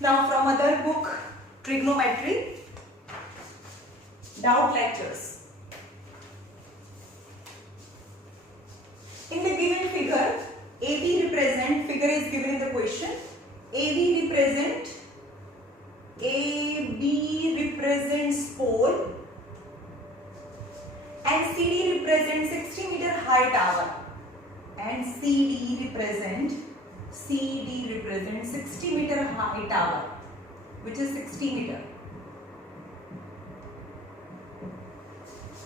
Now from other book, trigonometry, doubt lectures. In the given figure, AB represent, figure is given in the question, AB represents pole and CD represents 60 meter high tower, and CD represents 60 meter high tower, which is 60 meter.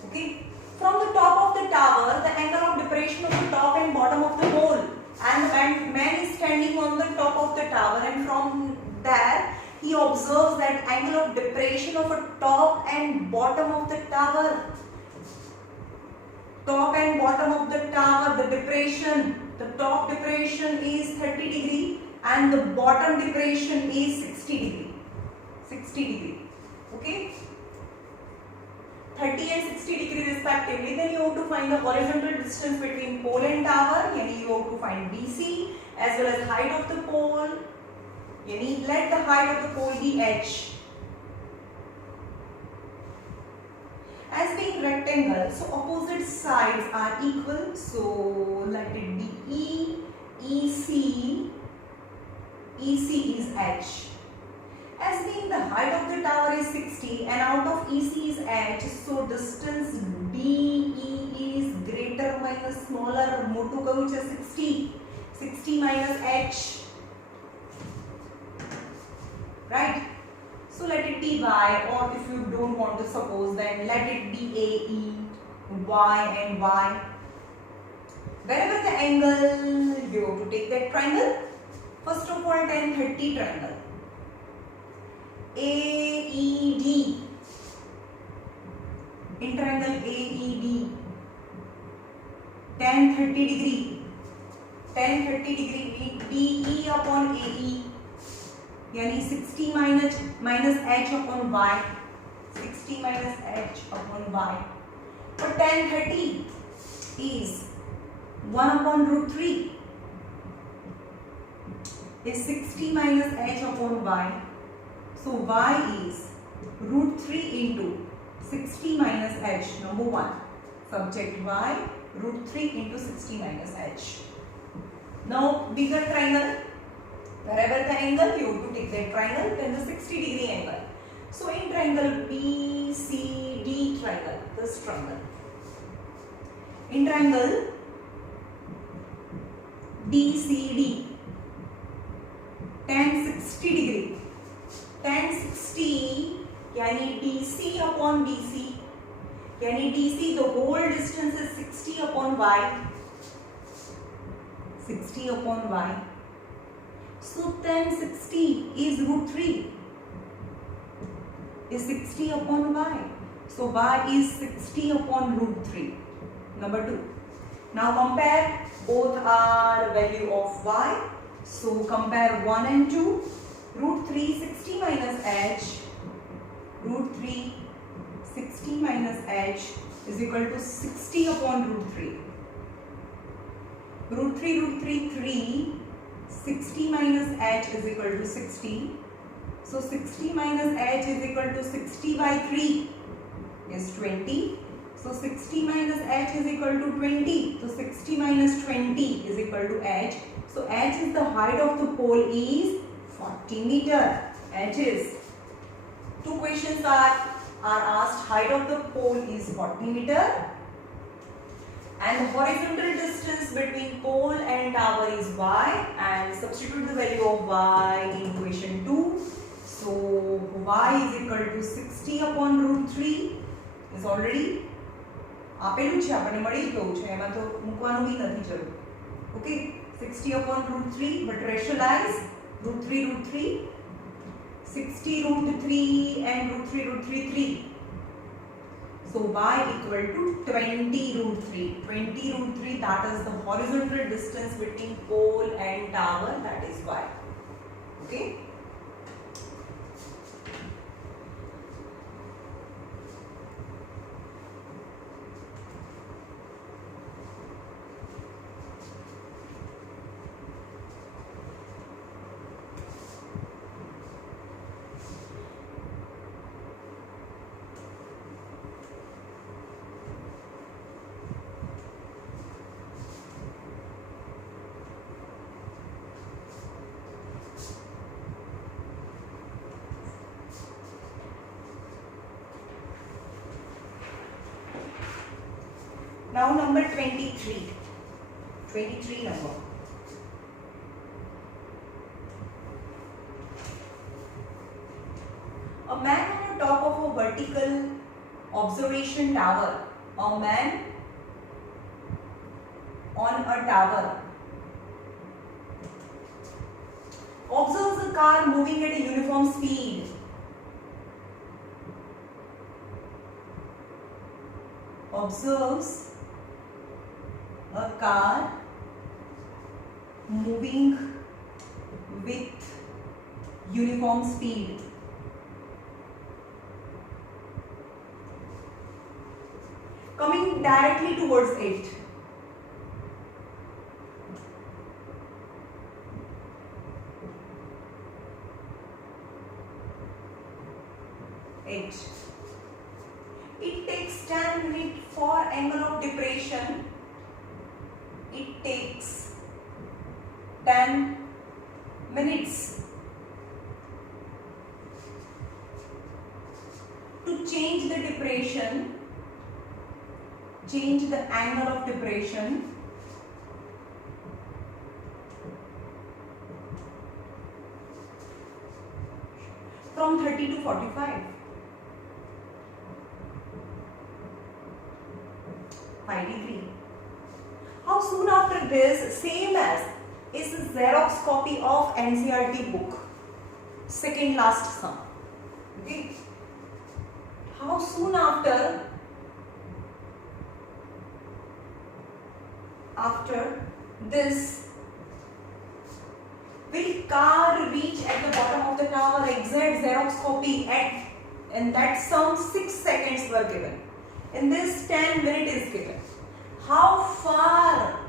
Okay. From the top of the tower, the angle of depression of the top and bottom of the pole, and the man is standing on the top of the tower, and from there he observes that angle of depression of a top and bottom of the tower. Top and bottom of the tower, the depression, the top depression is 30 degree and the bottom depression is 60 degree. 60 degree. Okay. 30 and 60 degree respectively. Then you have to find the horizontal distance between pole and tower. Yani you have to find BC as well as height of the pole. Yani let the height of the pole be h. As being rectangle, so opposite sides are equal. So let it be E, EC. EC is h. As being the height of the tower is 60 and out of EC is h, so distance DE is greater minus smaller, motu ka which is 60. 60 minus h. Right? So let it be y, or if you don't want to suppose, then let it be AE, y and y. Wherever the angle, you have to take that triangle. First of all, tan 30 triangle. AED. In triangle AED. Tan 30 degree. Tan 30 degree DE upon AE. Yani 60 minus h upon y. 60 minus h upon y. But tan 30 is 1 upon root 3. Is 60 minus h upon y. So y is root 3 into 60 minus h. Number 1. Subject y, root 3 into 60 minus h. Now bigger triangle. Wherever the angle, you have to take that triangle, then the 60 degree angle. So in triangle BCD triangle, this triangle. In triangle BCD, tan 60 degree. Tan 60, yani DC upon BC. Yani DC, the whole distance is 60 upon y. 60 upon y. So tan 60 is root 3. Is 60 upon y. So y is 60 upon root 3. Number 2. Now compare, both are value of y. So compare 1 and 2. Root 3 60 minus h. Root 3 60 minus h is equal to 60 upon root 3. Root 3 3. 60 minus h is equal to 60. So 60 minus h is equal to 60 by 3 is 20. So 60 minus h is equal to 20. So 60 minus 20 is equal to h. So h is the height of the pole is 40 meter. H is. Two questions are asked. Height of the pole is 40 meter. And the horizontal distance between pole and tower is y, and substitute the value of y in equation 2. So y is equal to 60 upon root 3 is already આપેલું છે, આપણને મળી જ ગયું છે, એમાં તો મૂકવાનું બી નથી જરૂર. Okay, 60 upon root 3, but rationalize root 3, 60 root 3 and root 3, 3. So y equal to 20 root 3. 20 root 3, that is the horizontal distance between pole and tower, that is y. Okay. Now number 23. 23 number. A man on the top of a vertical observation tower. A man on a tower observes a car moving at a uniform speed. Observes a car moving with uniform speed. Coming directly towards it. It takes 10 minutes for angle of depression. It takes 10 minutes to change the depression, change the angle of depression from 30 to 45. 5 degree. How soon after this, same as is a Xerox copy of NCERT book, second last sum. Okay. How soon after this will car reach at the bottom of the tower? Exact Xerox copy at, and that sum 6 seconds were given. In this 10 minutes is given. How far,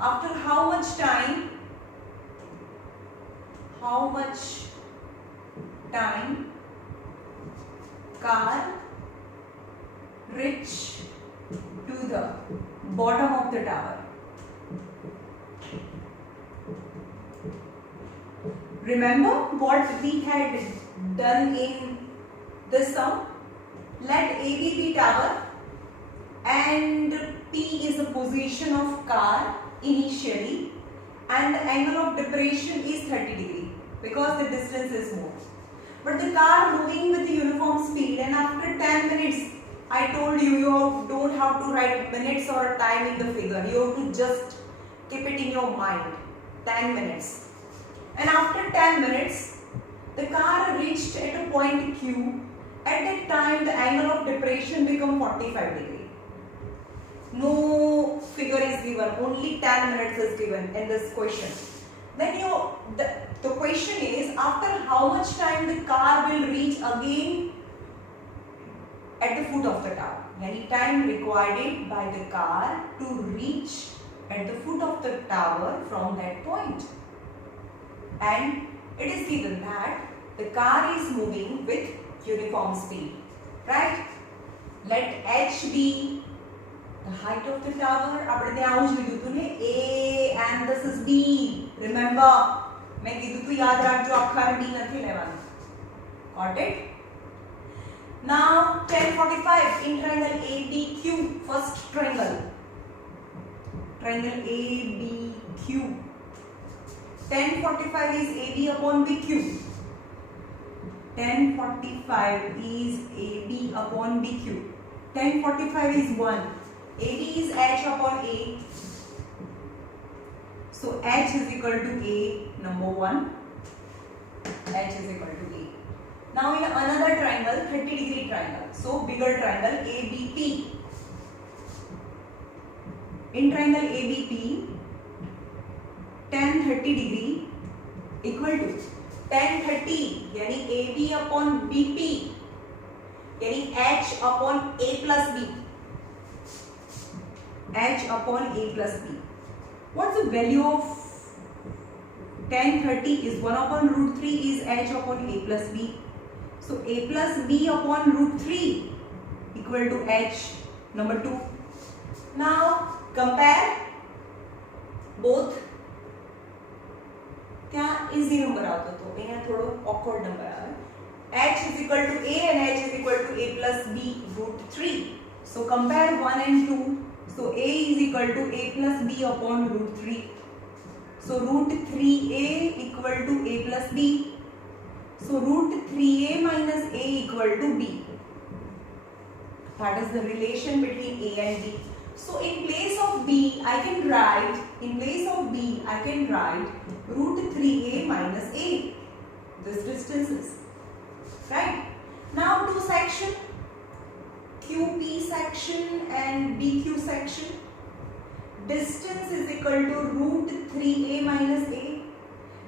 after how much time car reach to the bottom of the tower? Remember what we had done in this sum? Let AB be tower and P is the position of car initially, and the angle of depression is 30 degree because the distance is more. But the car moving with the uniform speed, and after 10 minutes, I told you, you don't have to write minutes or time in the figure. You have to just keep it in your mind. 10 minutes. And after 10 minutes, the car reached at a point Q. At that time, the angle of depression become 45 degree. No figure is given, only 10 minutes is given in this question. Then the question is, after how much time the car will reach again at the foot of the tower? Any time required by the car to reach at the foot of the tower from that point. And it is given that the car is moving with uniform speed, right? Let h be the height of the tower. આપણે ત્યાં આવું જ લીધું હતું ને, A and this is B. Remember, मैं કીધું તું યાદ રાખજો, અક્ષર B નથી લેવાનું. Got it? Now 10:45 in triangle ABQ, first triangle ABQ. 10:45 is AB upon BQ. 10:45 is AB upon BQ. 10:45 is 1. AB is H upon A. So H is equal to A, number 1. H is equal to A. Now in another triangle, 30 degree triangle. So bigger triangle ABP. In triangle ABP, 10:30 degree equal to 10:30 यानी AB upon BP यानी H upon A plus B. H upon A plus B. What's the value of 10:30 is 1 upon root 3 is H upon A plus B. So A plus B upon root 3 equal to H, number 2. Now compare both. क्या easy number आता तो यहाँ थोड़ा awkward number आया. H is equal to A and H is equal to A plus B root 3. So compare 1 and 2. So a is equal to a plus b upon root 3. So root 3a equal to a plus b. So root 3a minus a equal to b. That is the relation between a and b. So in place of b, I can write root 3a minus a. This distances. Right? Now to section. QP section and DQ section. Distance is equal to root 3a minus a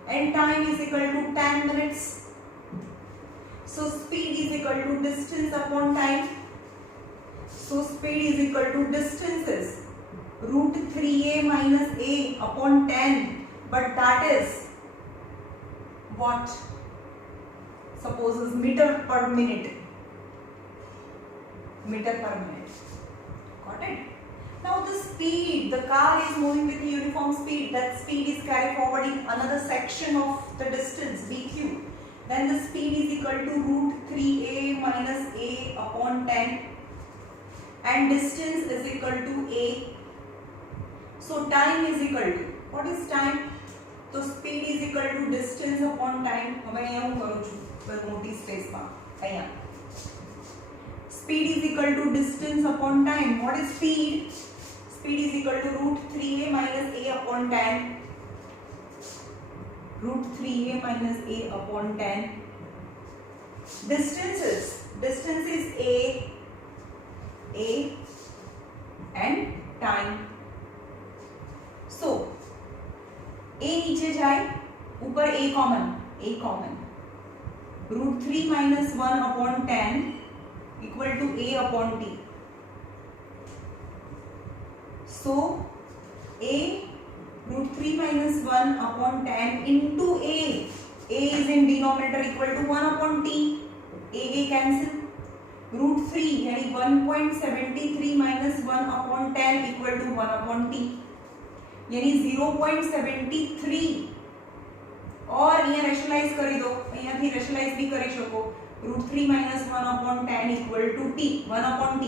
and time is equal to 10 minutes. So speed is equal to distance upon time. So speed is equal to distances root 3a minus a upon 10, but that is what? Suppose is meter per minute. Got it? Now the speed, the car is moving with a uniform speed. That speed is carried forward in another section of the distance dq. Then the speed is equal to root 3a minus a upon 10 and distance is equal to a. So time is equal to, what is time? So speed is equal to distance upon time. હવે અહીંયા હું કરું છું મોટી સ્પેસમાં અહીંયા. Speed is equal to distance upon time. What is speed? Speed is equal to root 3a minus a upon 10. Root 3a minus a upon 10. Distance is a and time. So a नीचे जाए, ऊपर a common. Root 3 minus 1 upon 10 equal to a upon t. So a root 3 minus 1 upon 10 into a is in denominator equal to 1 upon t. A cancel. Root 3 यानी 1.73 minus 1 upon 10 equal to 1 upon t. यानी 0.73 और यहाँ rationalise करी दो, यहाँ थी rationalise भी करी शको. root 3 minus 1 upon 10 equal to t. 1 upon t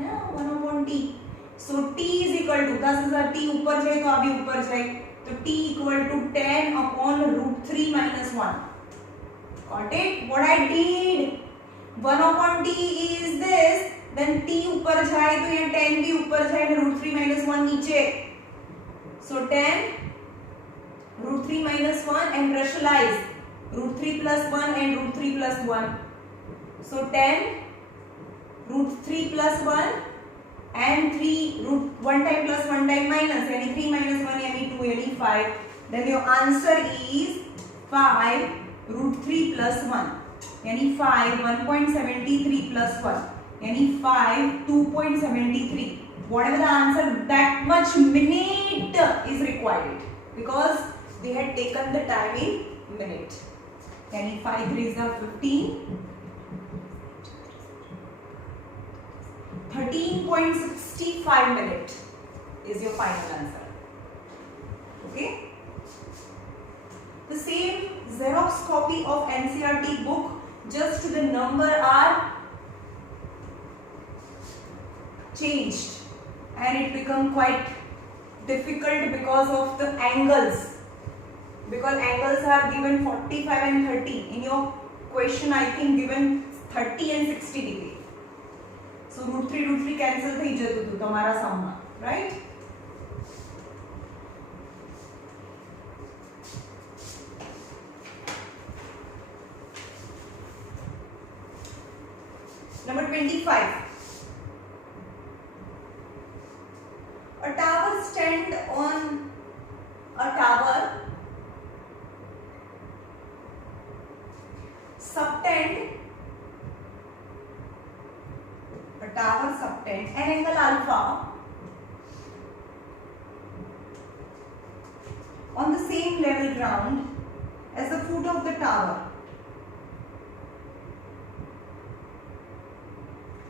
ना 1 upon t. So t is equal to 10,000 t ऊपर जाए तो अभी ऊपर जाए तो t equal to 10 upon root 3 minus 1. Got it? What I did? 1 upon t is this. Then t ऊपर जाए तो यहाँ 10 भी ऊपर जाए तो root 3 minus 1 नीचे. So 10 root 3 minus 1 and rationalize root 3 plus 1 and root 3 plus 1. So 10 root 3 plus 1 and 3 root 1 time plus 1 time minus यानी 3 minus 1 यानी 2 यानी 5. Then your answer is 5 root 3 plus 1 यानी 5 1.73 plus 1 यानी 5 2.73. Whatever the answer, that much minute is required because we had taken the time in minute. यानी 5 3s are 15. 13.65 minute is your final answer. Okay. The same Xerox copy of NCERT book, just the number are changed and it become quite difficult because of the angles. Because angles are given 45 and 30. In your question, I think given 30 and 60 degree. So root 3 cancel થઈ જતું હતું તમારા સામમાં, right? Number 25. A tower stand on a tower subtend an angle alpha on the same level ground as the foot of the tower.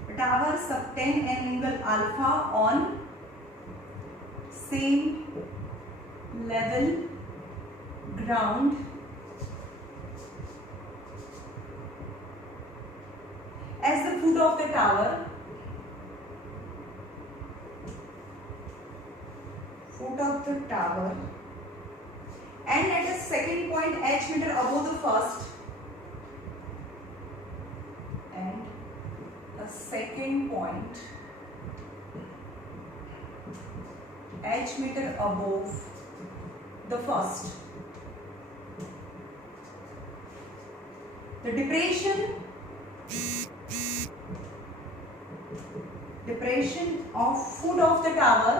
A tower subtend an angle alpha on same level ground as the foot of the tower the tower and at a second point h meter above the first and a second point h meter above the first. The depression of foot of the tower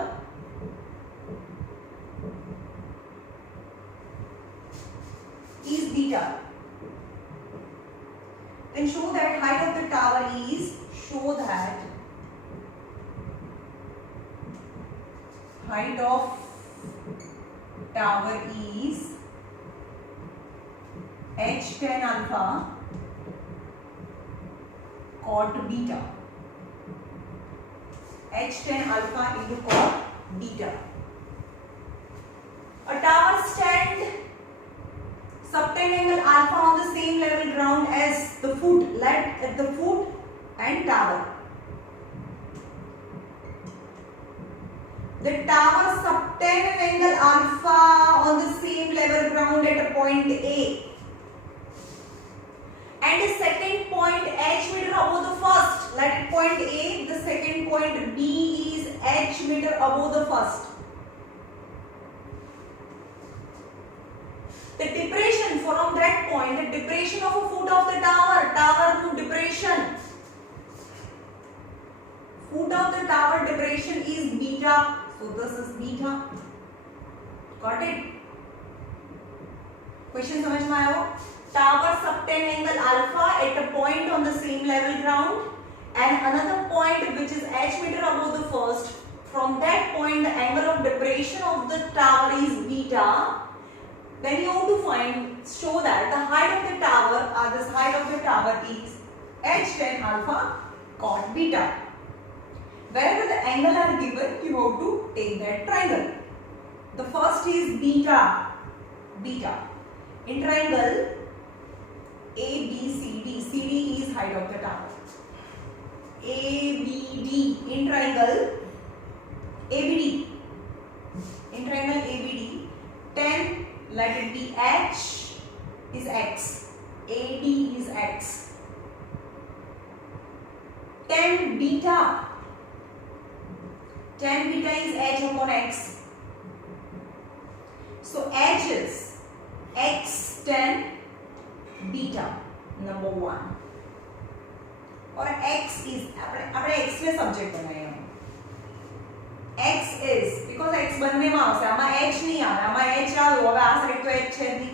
is beta. Then show that height of the tower is, height of tower is h tan alpha cot beta. H tan alpha into cot beta. A tower stand subtend angle alpha on the same level ground as the foot, let at the foot and tower. The tower subtend angle alpha on the same level ground at a point A and a second point h meter above the first. Let at point A, the second point B is h meter above the first. The depression from that point, the depression of a foot of the tower to depression. Foot of the tower depression is beta. So this is beta. Got it? Question समझ में आया हो? Tower subtend angle alpha at a point on the same level ground and another point which is h meter above the first. From that point the angle of depression of the tower is beta. Then you have to show that the height of the tower, this height of the tower is h tan alpha cot beta. Wherever the angle are given, you have to take that triangle. The first is beta. In triangle ABCD, CD is height of the tower. ABD, in triangle ABD. In triangle ABD, 10, let it be H is X, AD is X. 10 beta is H upon X. So H is X 10 beta, number 1. और X is अपने X में subject बनाए हम. X is because X बनने में आवश्यक है, हमारा H नहीं आ रहा, हमारा H आ रहा है, आ सकते तो H है नहीं.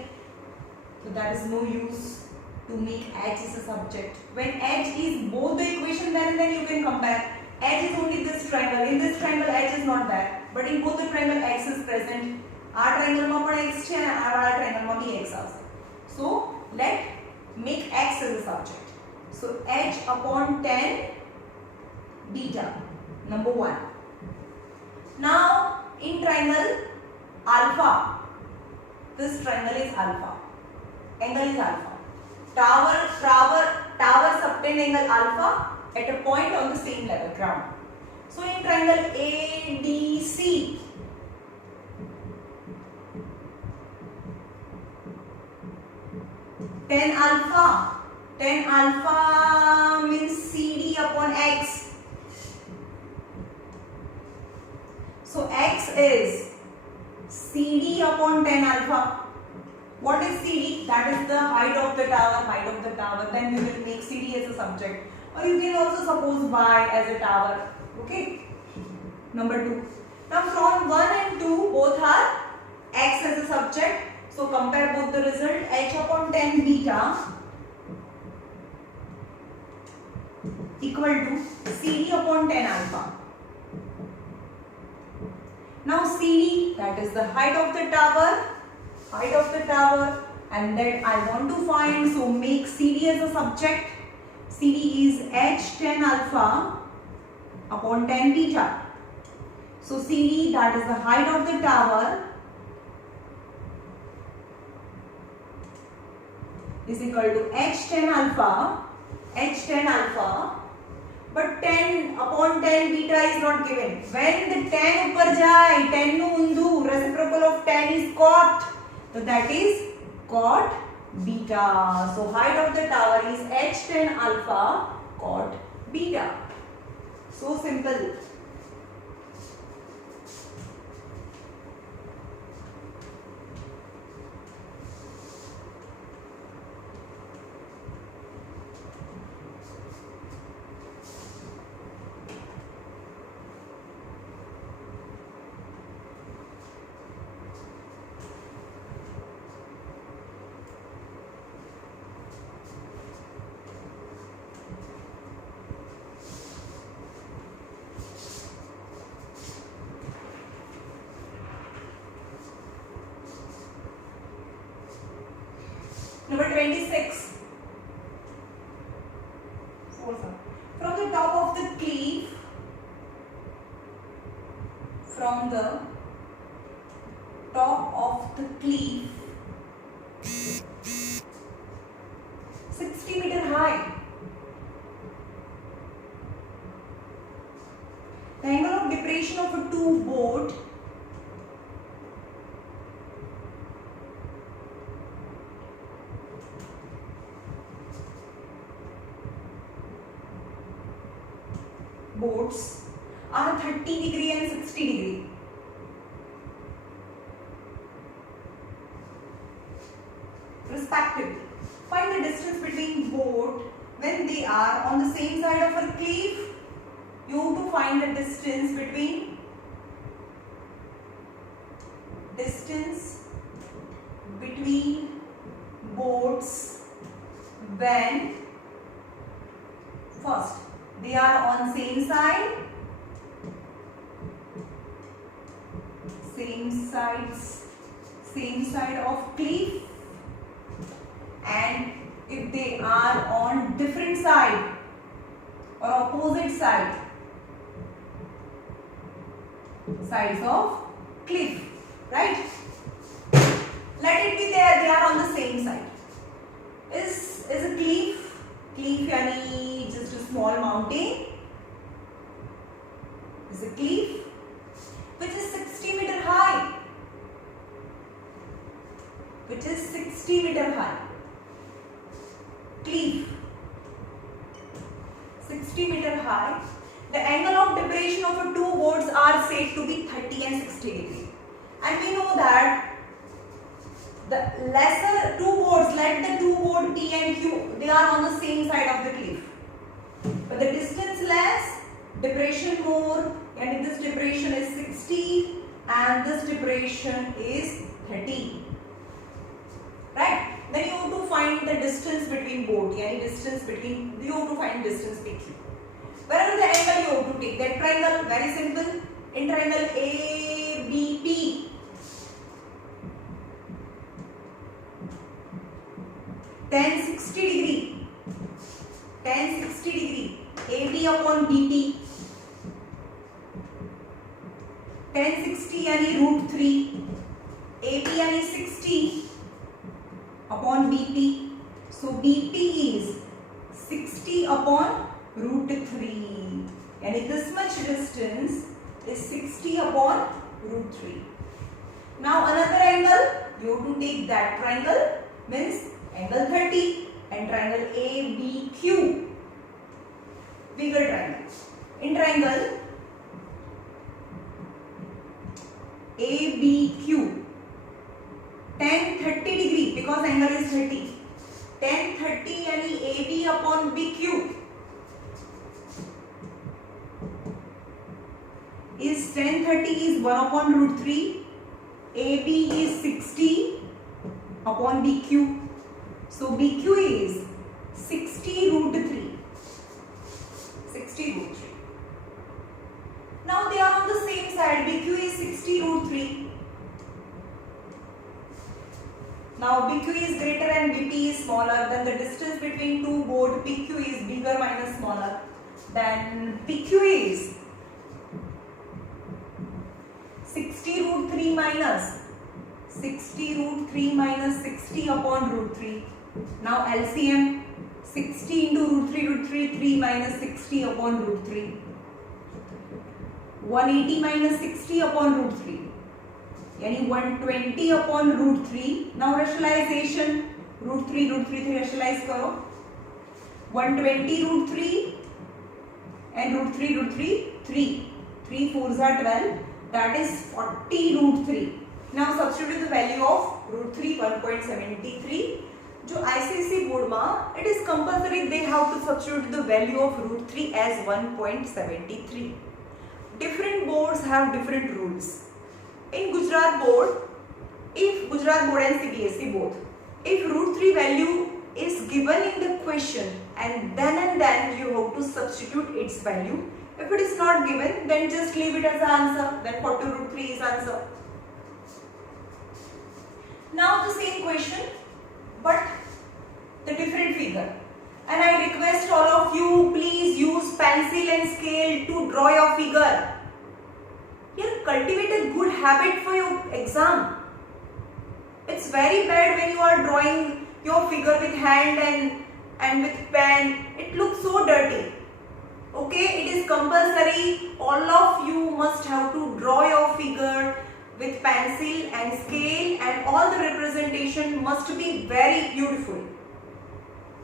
So that is no use to make H as a subject. When H is both the equation, then you can compare. H is only this triangle. In this triangle, H is not there. But in both the triangle, X is present. Our triangle में पण X है, our triangle में भी X आवश्यक. So let make X as a subject. So H upon 10 beta, number 1. Now in triangle alpha, this triangle is alpha. Angle is alpha. Tower subtend angle alpha at a point on the same level ground. So in triangle ADC, tan alpha means CD upon X. So X is CD upon tan alpha. What is CD? That is the height of the tower. Then we will make CD as a subject. Or you can also suppose Y as a tower. Okay. Number 2. Now from 1 and 2 both are X as a subject. So compare both the result. H upon 10 beta equal to CD upon 10 alpha. Now CD, that is the height of the tower, and then I want to find, so make CD as a subject. CD is H 10 alpha upon 10 beta. So CD, that is the height of the tower, is equal to H 10 alpha but 10 upon 10 beta is not given. When the 10 upar jai, 10 nu undu, reciprocal of 10 is cot, so that is cot beta. So height of the tower is h10 alpha cot beta. So simple. Number 26. From the top of the cliff, from the top of the cliff, 60 meter high. The angle of depression of a two boat boats are 30 degree and 60 degree. Respectively. Find the distance between boat when they are on the same side of a cliff. You have to find the distance between boats when first they are on same side of cliff, and if they are on different side or opposite sides of cliff, right? Let it be there, they are on the same side. Is a cliff yani just a small mountain, is a cliff which is 60 meter high, cliff 60 meter high. The angle of depression of the two boats are said to be 30 and 60 degree, and we know that the lesser two boats, like the two boat P and Q, they are on the same side of the cliff, but the distance less, depression more, and this depression is 60 and this depression is 30, right? Then you have to find the distance between both, you have to find distance PQ. Wherever the angle you have to take, that triangle, very simple, in triangle ABP, tan 60 degree, AB upon BP, tan 60 यानी √3, AB यानी 60 upon BP, so BP is 60 upon √3, यानी this much distance is 60 upon √3. Now another angle, you have to take that triangle, means angle 30 and triangle ABQ, bigger triangle. In triangle ABQ, tan 30 degree, because angle is 30, tan 30 यानी AB upon BQ is tan 30 is 1 upon √3, AB is 60 upon BQ. So BQ is 60 √3. Now they are on the same side. BQ is 60 √3. Now BQ is greater and BP is smaller. Then the distance between two both PQ is bigger minus smaller. Then PQ is 60 √3 minus 60 upon √3. Now LCM, 60 into root 3, 3 minus 60 upon root 3. 180 minus 60 upon root 3. यानी 120 upon root 3. Now rationalization. root 3 rationalize करो. 120 root 3 and root 3, 3. 3 4s are 12. That is 40 root 3. Now substitute the value of root 3 1.73. जो ICSE board में it is compulsory they have to substitute the value of root 3 as 1.73. Different boards have different rules. In Gujarat board, if Gujarat board and CBSE both, if root 3 value is given in the question and then you have to substitute its value. If it is not given, then just leave it as an answer. Then 40 root 3 is answer. Now the same question, but the different figure. And I request all of you, please use pencil and scale to draw your figure. You cultivate a good habit for your exam. It's very bad when you are drawing your figure with hand and with pen. It looks so dirty. Okay, it is compulsory. All of you must have to draw your figure with pencil and scale, and all the representation must be very beautiful.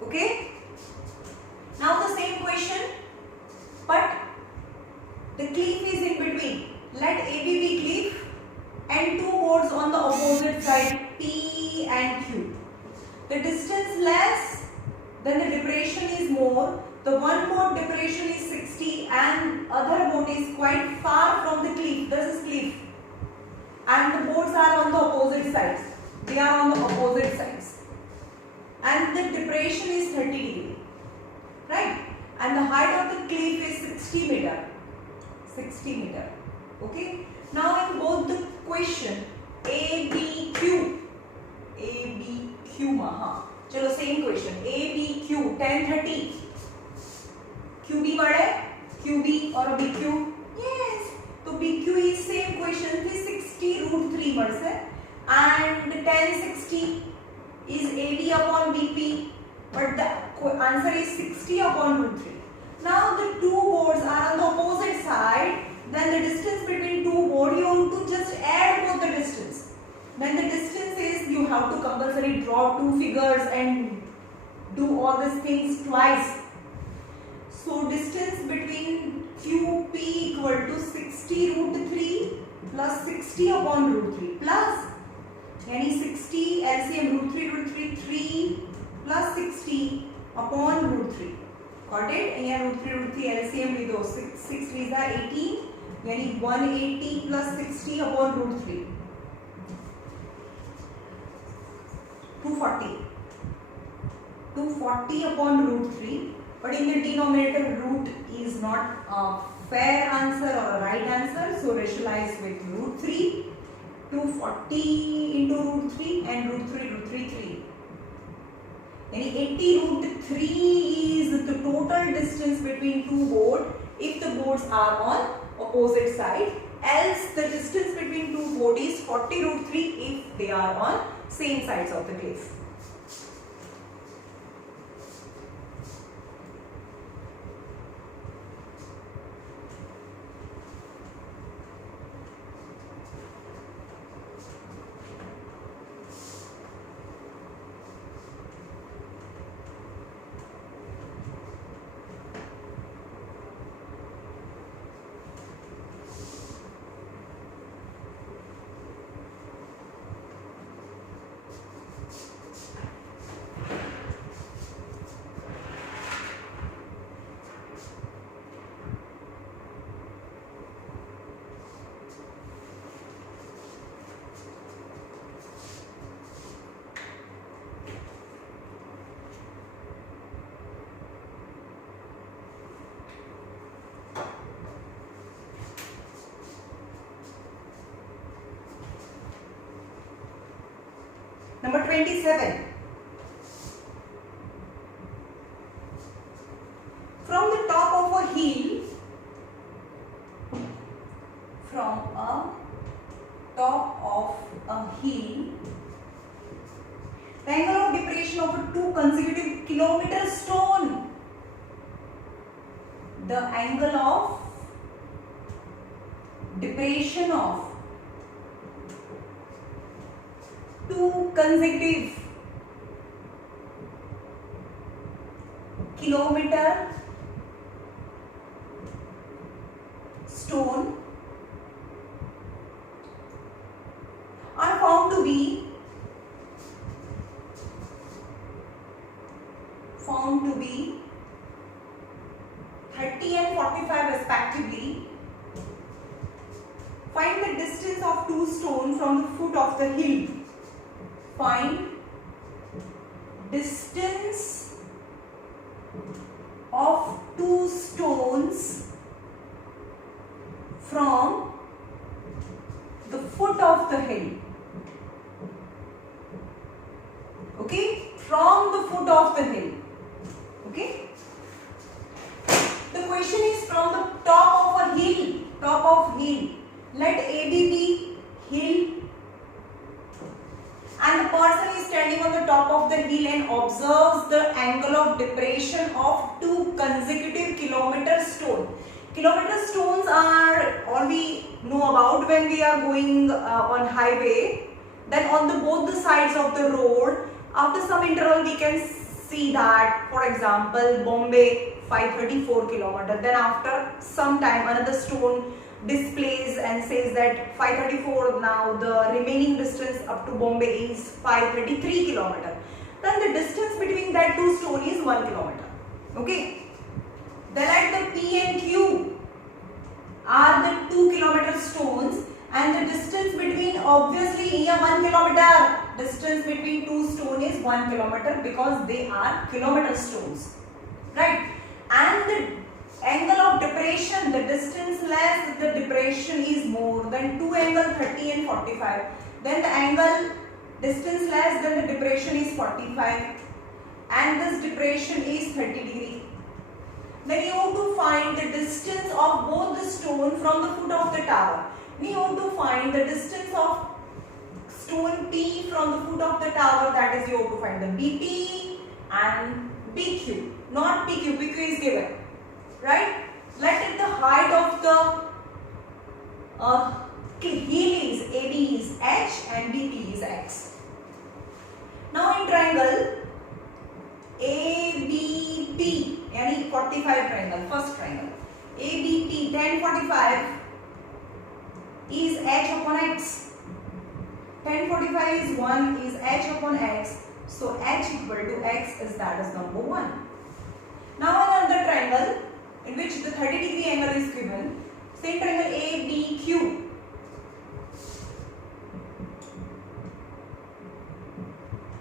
Okay. Now the same question, but the cleaf is in between. Let AB be cleaf and two boards on the opposite side, P and Q. The distance less, then the depression is more. The one board depression is 60 and other board is quite far from the cleaf. This is cleaf. And the boards are on the opposite sides. They are on the opposite sides. And the depression is 30 degree. Right? And the height of the cleaf is 60 meter. 60 meter. Okay? Now in both the question, ABQ. ABQ maha. Chalo same question. ABQ 1030. QB बढ़े, QB और BQ. Yes. So BQ is same question. 360 root 3 बढ़ से. And 1060 is AB upon BP. But the answer is 60 upon root 3. Now the two boards are on the opposite side. Then the distance between two boards, you have to just add both the distance. When the distance is, you have to compulsory draw two figures and do all these things twice. So distance between QP equal to 60 root 3 plus 60 upon root 3 plus यानी 60 LCM root 3 plus 60 upon root 3. Got it? यहाँ root 3 LCM ले दो 6 3 is 18 यानी 180 plus 60 upon root 3 240 upon root 3. But in the denominator, root is not a fair answer or a right answer. So rationalize with root 3. 240 into root 3 and root 3. And 80 root 3 is the total distance between two boards if the boards are on opposite side. Else the distance between two boards is 40 root 3 if they are on same sides of the cliff. Number 27. From the top of a hill, the angle of depression of two consecutive kilometer stone the angle of depression of two consecutive kilometer stone are found to be 30 and 45 respectively. Find the distance of two stones from the foot of the hill. Find distance of two stones from the foot of the hill. Okay, from the foot of the hill. Okay, the question is from the top of a hill. Top of hill. Let AB be hill, and the person is standing on the top of the hill and observes the angle of depression of two consecutive kilometer stone. Kilometer stones are all we know about when we are going on highway. Then on the both the sides of the road, after some interval we can see that, for example, Bombay 534 kilometer. Then after some time another stone displays and says that 534, now the remaining distance up to Bombay is 533 kilometer. Then the distance between that two stone is 1 kilometer. Okay. Then at the P and Q are the 2 kilometer stones, and the distance between, obviously here 1 kilometer, distance between two stone is 1 kilometer because they are kilometer stones, right? And the angle of depression, the distance less, the depression is more than two angle 30 and 45. Then the angle distance less, then the depression is 45, and this depression is 30 degree. Then you have to find the distance of both the stone from the foot of the tower. We have to find the distance of stone P from the foot of the tower, that is you have to find the BP and BQ, not PQ, PQ is given, right? Let it the height of the hill is AB is H and BP is X. Now in triangle ABP, yani 45 triangle, first triangle, ABP tan 45 is H upon X. Tan 45 is 1 is H upon X. So H equal to X is, that is number 1. Now another triangle in which the 30 degree angle is given. Same triangle ABQ.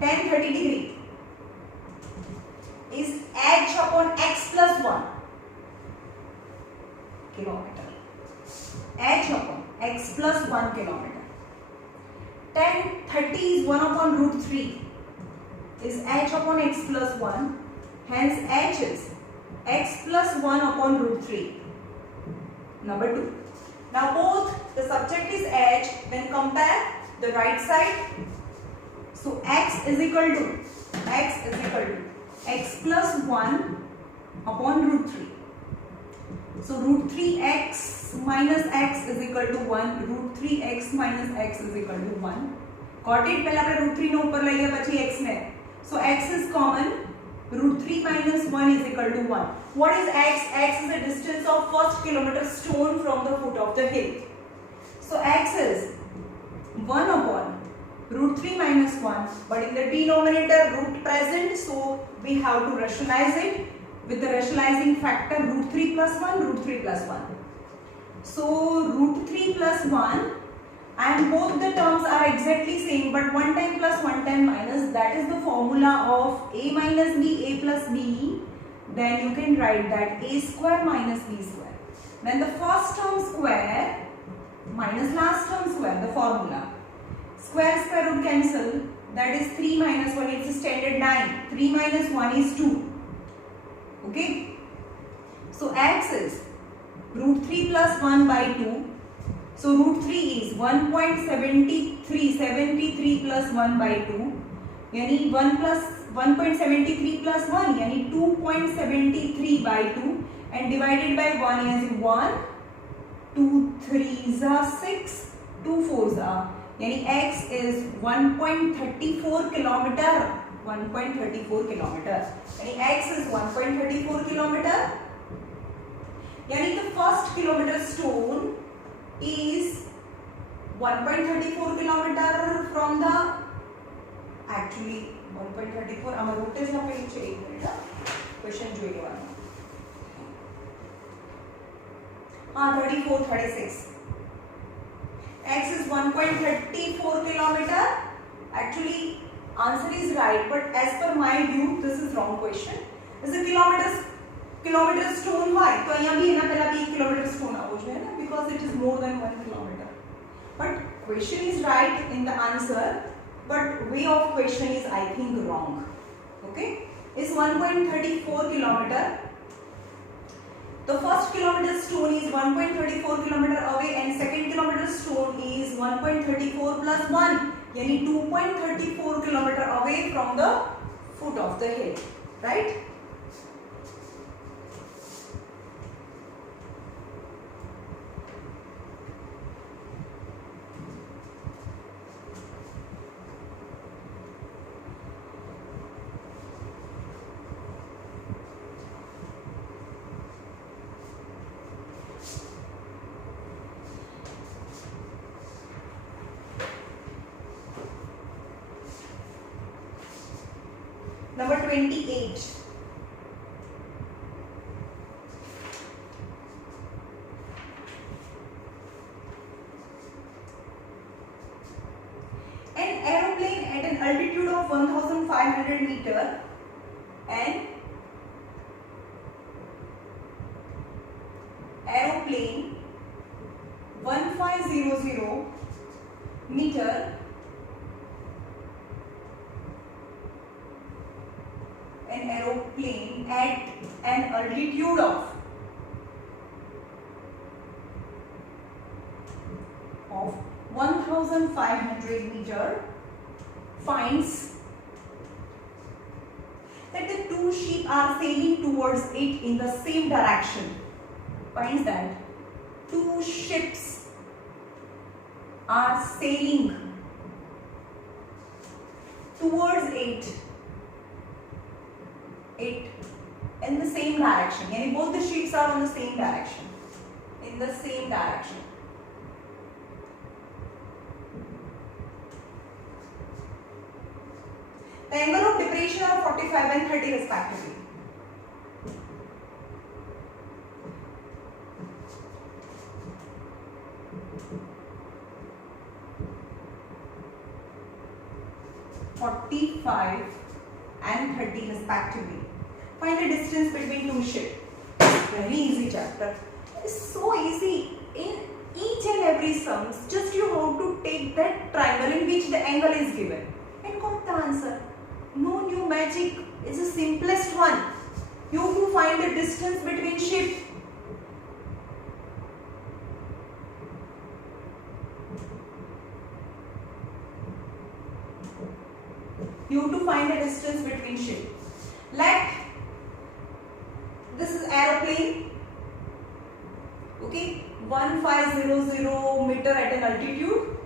Tan 30 degree is H upon X plus 1 kilometer. H upon X plus 1 kilometer. Tan 30 is 1 upon root 3 is H upon X plus 1. Hence H is X plus 1 upon root 3. Number 2. Now both the subject is H, then compare the right side. So X is equal to X plus 1 upon root 3. So root 3x minus x is equal to 1. Root 3x minus x is equal to 1. Got it? पहले આપણે root 3 નો ઉપર લઈએ પછી x ને. So x is common. Root 3 minus 1 is equal to 1. What is x? X is the distance of first kilometer stone from the foot of the hill. So x is 1 upon root 3 minus 1. But in the denominator root present, so we have to rationalize it. With the rationalizing factor root 3 plus 1, root 3 plus 1. So root 3 plus 1, and both the terms are exactly same, but 1 time plus 1 time minus, that is the formula of a minus b, a plus b. Then you can write that a square minus b square. Then the first term square minus last term square, the formula. Square root cancel, that is 3 minus 1, it's a standard 9. 3 minus 1 is 2. Okay, so x is root 3 plus 1 by 2. So root 3 is 1.73 plus 1 by 2. Yani 1 plus 1.73 plus 1, yani 2.73 by 2. and divided by 1 is 1, 2 3s are 6, 2 4s are, यानी x is 1.34 kilometre, 1.34 kilometre, यानी x is 1.34 kilometre, यानी the first kilometer stone is 1.34 kilometer from the, actually 1.34 આમાં રોટેજ આપેલું છે, એક minute question જોઈ લેવાનું. हाँ 34 36, x is 1.34 kilometer. Actually answer is right, but as per my view this is wrong question. is a kilometer stone હોય તો અહીંયા બી એના પહેલા બી 1 kilometer stone આવવો જોઈએ ને, because it is more than 1 kilometer. But question is right in the answer, but way of question is I think wrong. Okay, is 1.34 kilometer. The first kilometer stone is 1.34 kilometer away and second kilometer stone is 1.34 plus 1, yani 2.34 kilometer away from the foot of the hill, right? Number 28. An aeroplane at an altitude of 1500 meter and aeroplane 1500 meter an aeroplane at an altitude of 1500 meter finds that the two ships are sailing towards it in the same direction. Finds that two ships are sailing towards it in the same direction, yani both the ships are on the same direction, in the same direction. The angle of depression are 45 and 30 respectively. and 30 respectively. Find the distance between two ships. Very easy chapter. It's so easy. In each and every sums, just you have to take that triangle in which the angle is given and got the answer. No new magic. It's the simplest one. You have to find the distance between ships. You have to find the distance between ships. Like this is aeroplane, okay, 1500 meter at an altitude,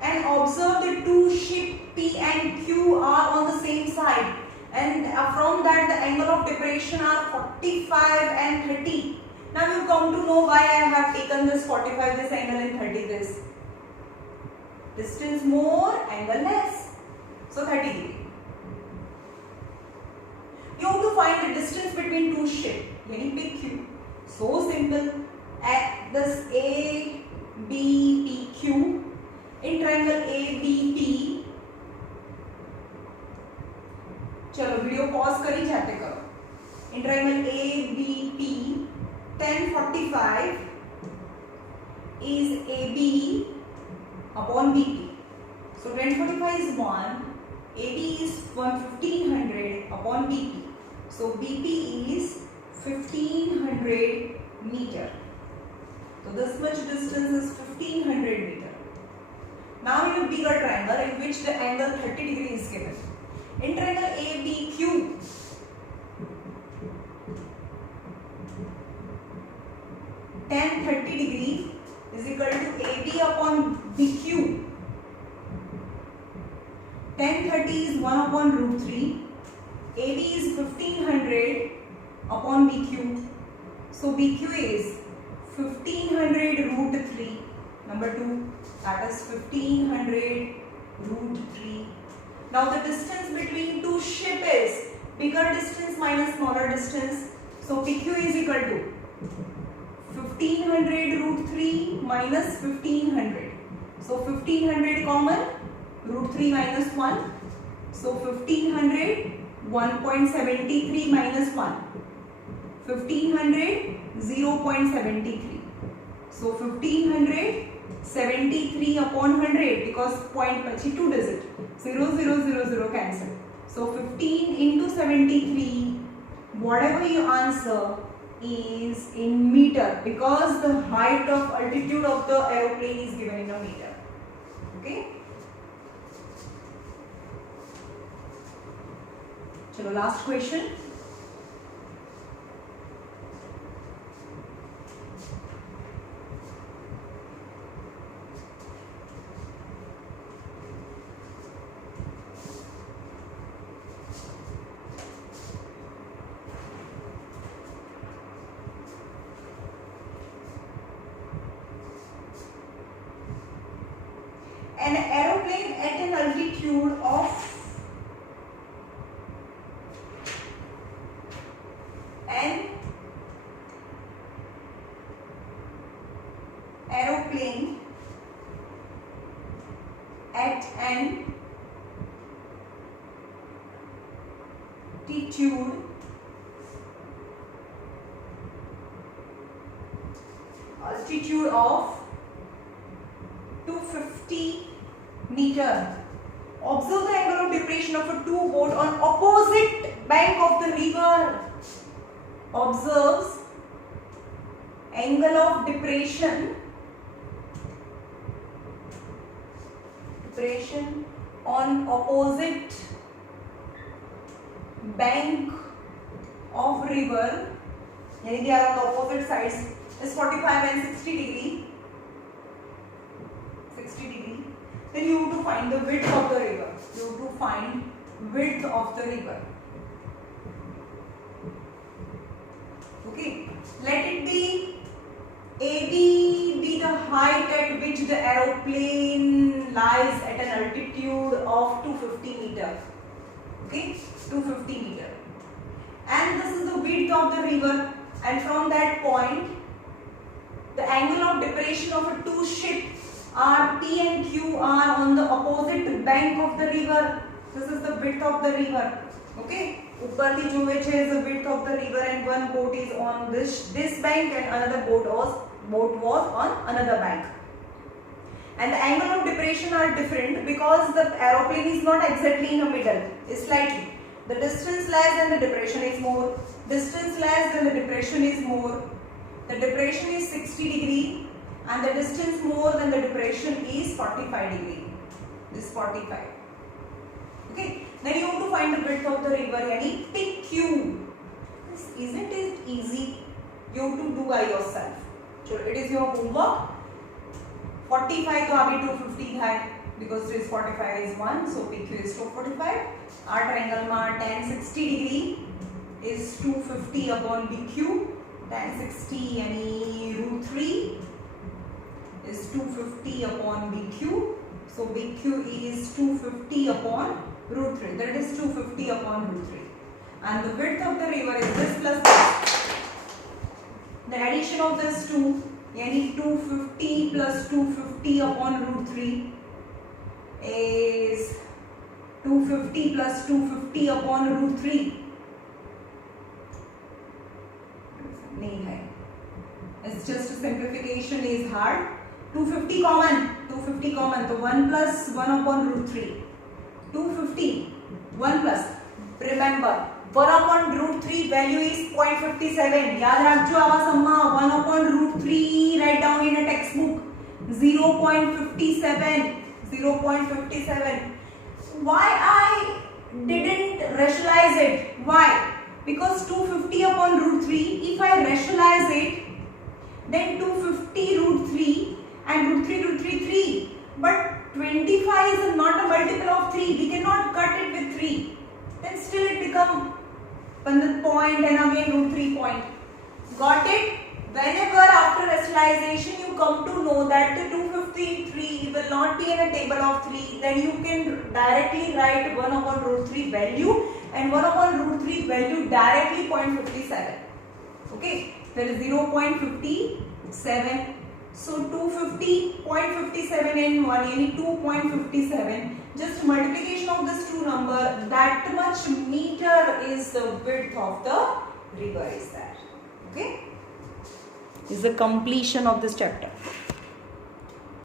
and observe the two ships P and Q are on the same side, and from that the angle of depression are 45 and 30. Now you come to know why I have taken this 45 this angle and 30 this. Distance more, angle less, so 30 degree. You have to find the distance between two ships, yani pick Q. So simple. At this ABPQ in triangle ABP. चलो video pause करी जाते करो. In triangle ABP 1045 is AB upon BP. So 1045 is 1. AB is 1500 upon BP. So BP is 1500 meter. So this much distance is 1500 meter. Now in a bigger triangle in which the angle 30 degree is given. In triangle ABQ, tan 30 degree is equal to AB upon BQ. Tan 30 is 1 upon root 3. AB is 1500 upon BQ. So BQ is 1500 root 3. Number 2, that is 1500 root 3. Now the distance between two ships is bigger distance minus smaller distance. So PQ is equal to 1500 root 3 minus 1500. So 1500 common, root 3 minus 1. So 1500, 1.73 minus 1. 1500, 0.73. So 1573 upon 100 because point pachi 2 digit. 0, 0, 0, 0 cancel. So 15 into 73, whatever you answer is in meter because the height of altitude of the aeroplane is given in a meter. Okay. Chalo, last question. An aeroplane at an altitude of altitude of 250 meter. Observe the angle of depression of a two boat on opposite bank of the river. Observes angle of depression on opposite bank of river, यानी they are on the opposite sides, is 45 and 60 degree. Then you have to find the width of the river. Okay, let it be AB be the height at which the aeroplane lies at an altitude of 250 meter. Okay, 250 meter. And this is the width of the river, and from that point the angle of depression of a two ship are P and Q are on the opposite bank of the river. This is the width of the river. Okay, upparthi jo which is the width of the river, and one boat is on this bank and another boat was on another bank. And the angle of depression are different because the aeroplane is not exactly in the middle, it's slightly. The distance less than the depression is more. Distance less than the depression is more. The depression is 60 degree and the distance more than the depression is 45 degree. This is 45. Okay. Then you have to find the width of the river, yani PQ. Isn't it easy? You have to do by yourself. So it is your homework. 45 to abhi 250 hai because this 45 is 1, so PQ is 245. Our triangle ma tan 60 degree is 250 upon BQ. Tan 60 yani root 3 is 250 upon BQ. So BQ is 250 upon root 3. That is 250 upon root 3. And the width of the river is this plus this. The addition of this 2, yani 250 plus 250 upon root 3 is 250 plus 250 upon root 3. नहीं है. It's just a simplification is hard. 250 common. So 1 plus 1 upon root 3. 250. 1 plus. Remember, 1 upon root 3 value is 0.57. याद रखो आवा सम्मा 1 upon root 3 write down in a textbook 0.57. 0.57. Why I didn't rationalize it? Why? Because 250 upon root 3, if I rationalize it, then 250 root 3 and root 3 3. But 25 is not a multiple of 3. We cannot cut it with 3. Then still it become point and again root 3 point. Got it? Whenever after rationalization you come to know that the 253 will not be in a table of 3, then you can directly write 1 upon root 3 value and 1 upon root 3 value directly 0.57. Okay, there is 0.57. So 250.57 and 1 yani 2.57. Just multiplication of this two number, that much meter is the width of the river is that. Okay, is the completion of this chapter.